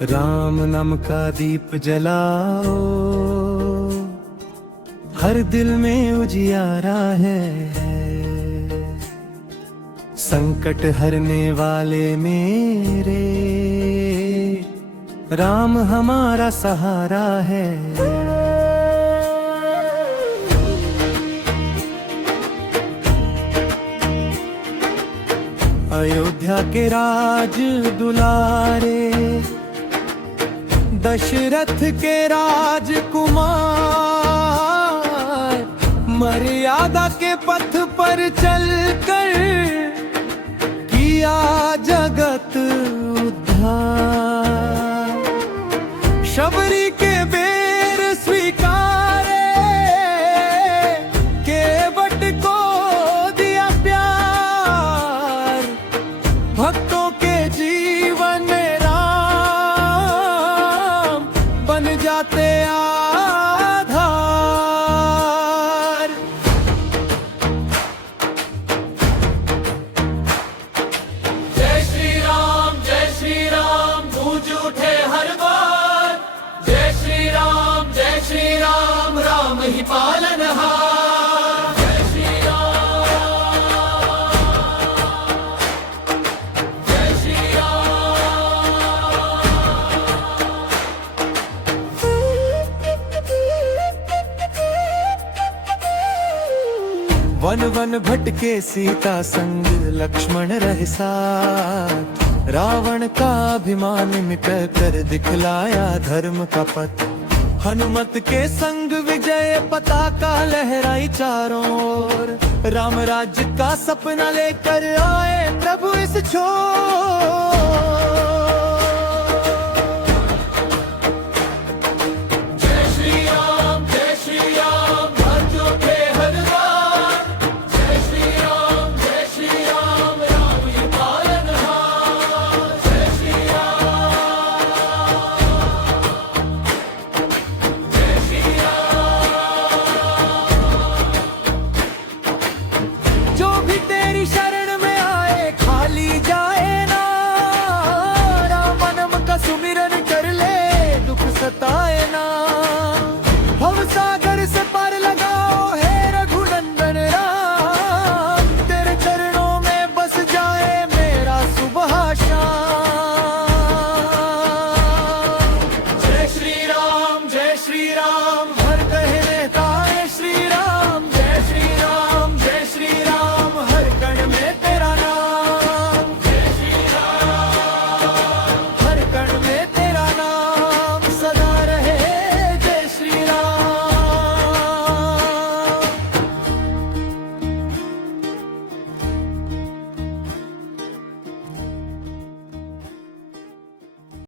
राम नाम का दीप जलाओ, हर दिल में उजियारा है। संकट हरने वाले मेरे, राम हमारा सहारा है। अयोध्या के राज दुलारे, दशरथ के राजकुमार, मर्यादा के पथ पर चलकर किया जगत उद्धार। शबरी के बेर स्वीकारे, केवट को दिया प्यार। भक्तों के जीवन में राम बन जाते आधार। जय श्री राम गूंज उठे हर बार। जय श्री राम राम ही पालनहार। जय श्री राम। वन वन भटके सीता संग, लक्ष्मण रहे साथ। रावण का अभिमान मिट कर दिखलाया धर्म का पथ। हनुमत के संग विजय पताका लहराई चारों ओर। राम राज्य का सपना लेकर आए प्रभु इस छोर। जय श्री राम भक्त उठे हर बार। जय श्री राम राम ही पालनहार। जय श्री जो भी तेरी शरण में आए खाली जाए ना। राम नाम का सुमिरन कर ले, दुख सताए ना। भव सागर से